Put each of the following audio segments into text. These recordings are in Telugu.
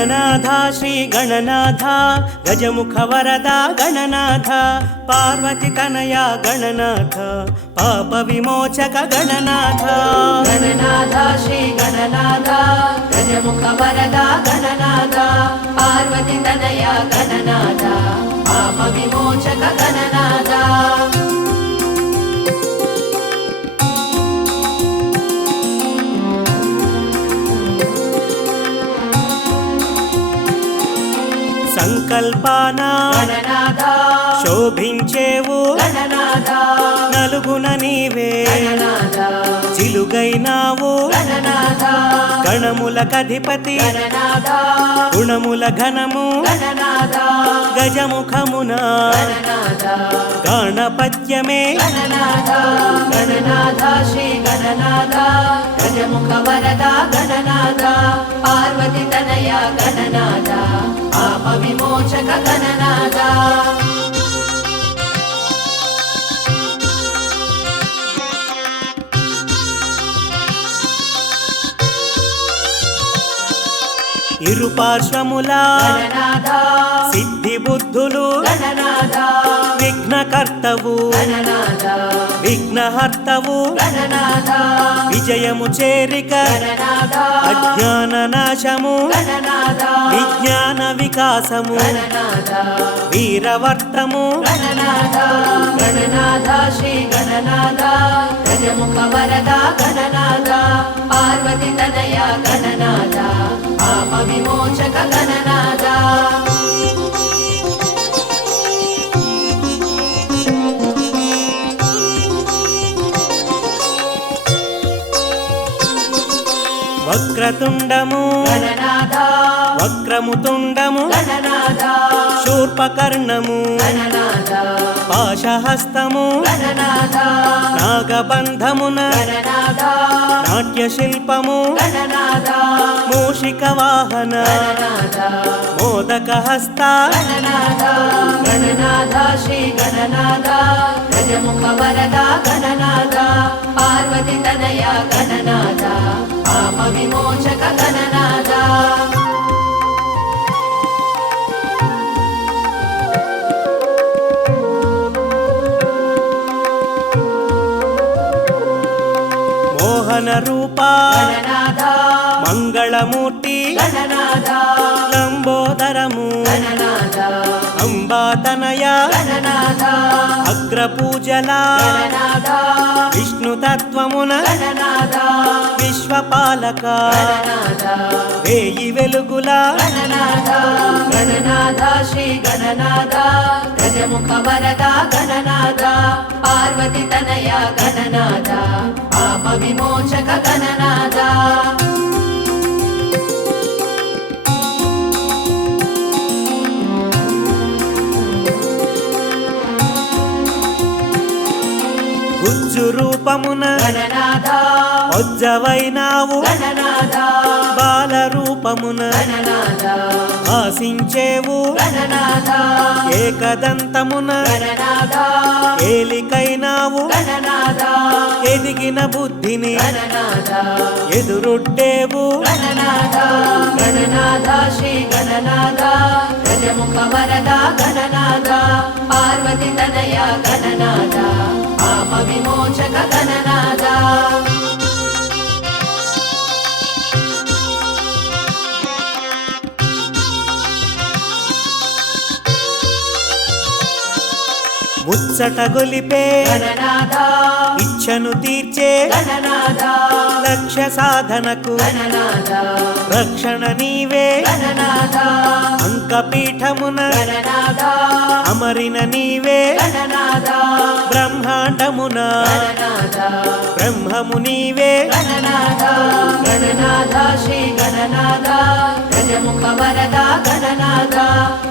సర్వకార్యేషు సర్వదా గణనాథ శ్రీ గణనాథ గజముఖ వరద గణనాథ పార్వతి తనయ గణనాథ పాప విమోచక గణనాథ గణనాథ శ్రీ సంకల్పాన? శోభించేవు? నలుగున నీవే. గణనాథ గణములకధిపతి గణనాథ గుణముల ఘనము గజముఖమున గణపత్యమే గణనాథ గణనాథ శ్రీ గణనాథ గజముఖ వరద గణనాథ పార్వతి తనయ గణనాథ పాప విమోచక గణనాథ ఇరు పార్శ్వముల గణనాథ. సిద్ధి బుద్ధులు. విఘ్నకర్తవు. విఘ్నహర్తవు. విజయము చేరిక. అజ్ఞాన నాశము. విజ్ఞాన వికాసము. వీరవర్తము. గణనాథ. గణనాథ. శ్రీ గణనాథ. గజముఖ వరద. గణనాథ. పార్వతి తనయ. గణనాథ. విమోచక గణనాథ. వక్రతుండము వక్రముతుండము శూర్పకర్ణము పాశహస్తము నాగబంధమున గణనాథ నాట్య శిల్పము గణనాథ. మూషిక వాహన. మోదక హస్త. గణనాథ. గణనాథ శ్రీ గణనాథ. గజముఖ వరద గణనాథ. పార్వతి తనయ గణనాథ. పాప విమోచక గణనాథ. మోహన రూప గణనాథ మంగళమూర్తి లంబోదరము అంబాతనయ అగ్రపూజల విష్ణుతత్వమున విశ్వపాలక వేయి వెలుగుల గణనాథ శ్రీ గణనాథ గజముఖ వరద గణనాథ పార్వతి తనయ గణనాథ పాప విమోచక రూపమున గణనాథ. బాల రూపమున ఆశించేవు ఏకదంతమున ఏలికైనావు ఎదిగిన బుద్ధిని గణనాథ. ఎదురొడ్డేవు గణనాథ. గణనాథ. శ్రీ గణనాథ. గజముఖ వరద గణనాథ. పార్వతి తనయ గణనాథ. పాప విమోచక గణనాథ ముచ్చట గొలిపే ఇచ్చను తీర్చే గణనాథ. లక్ష్య సాధనకు రక్షణ నీవే. అంకపీఠమున అమరిన నీవే. బ్రహ్మాండమున బ్రహ్మము నీవే. గణనాథ గణనాథ శ్రీ గణనాథ గజముఖ వరద గణనాథ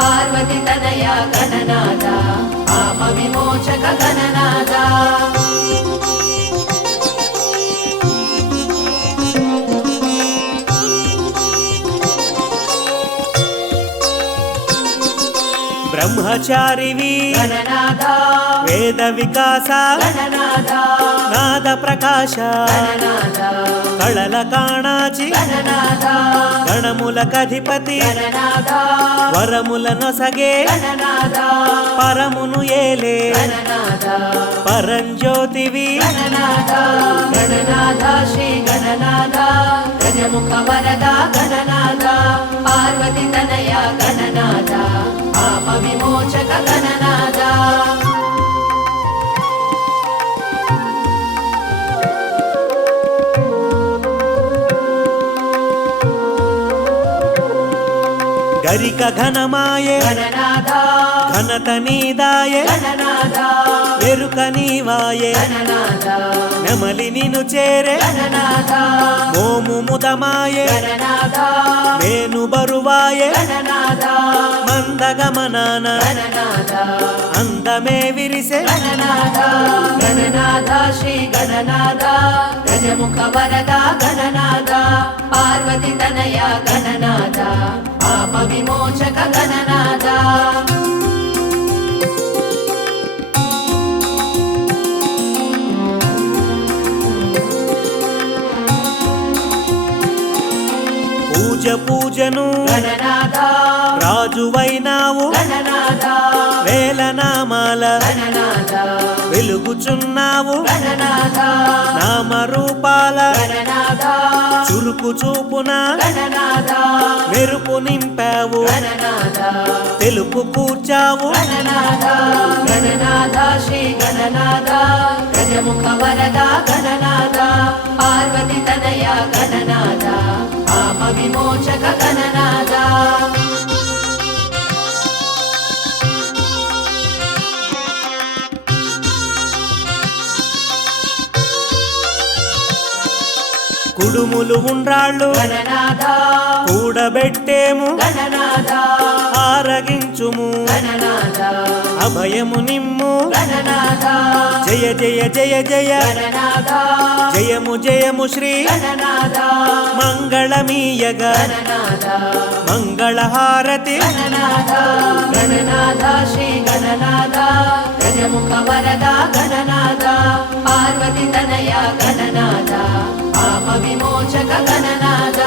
పార్వతి తనయ గణనాథ పాప విమోచక గణనాథ బ్రహ్మచారివి. వేద వికాస. నాద ప్రకాశ. కళల కాణాచి. గణనాథ. గణములకధిపతి గణనాథ. వరముల నొసగే. పరమును ఏలే. పరంజ్యోతివి. గణనాథ. గణనాథ. శ్రీ గణనాథ. గజముఖ వరద. గణనాథ. పార్వతి తనయ. గణనాథ. పాప విమోచక గణనాథ. గరిక ఘనమాయే. ఘనత నీదాయే. ఎరుక నీవాయే. నెమలి నిను చేరే. మోము ముదమాయే. మేను బరువాయే. మందగమనాన. అందమే విరిసే. గణనాథ శ్రీ గణనాథ గజముఖ వరద గణనాథ పార్వతి తనయ విమోచక గణనాథ. పూజ పూజను గణనాథ. రాజువైనావు. గణనాథ. వేల నామాల గణనాథ. వెలుగుచున్నావు. గణనాథ. నామరూపాల. గణనాథ. చురుకు చూపున గణనాథ. మెరుపు నింపావు. తెలుపు కూర్చావు. గణనాథ. శ్రీ గణనాథ. గజముఖ వరద గణనాథ. పార్వతి తనయ గణనాథ. విమోచక గణనాథ. కుడుములు ఉండ్రాళ్ళు. కూడబెట్టేము. ఆరగించుము. అభయము నిమ్ము. జయ జయ జయ జయ. జయము జయము శ్రీ మంగళమీయగ. మంగళహారతి. గణనాథ. శ్రీ గణనాథ. గజముఖ వరదా గణనాద పార్వతి తనయ గణనాద పాప విమోచక గణనాద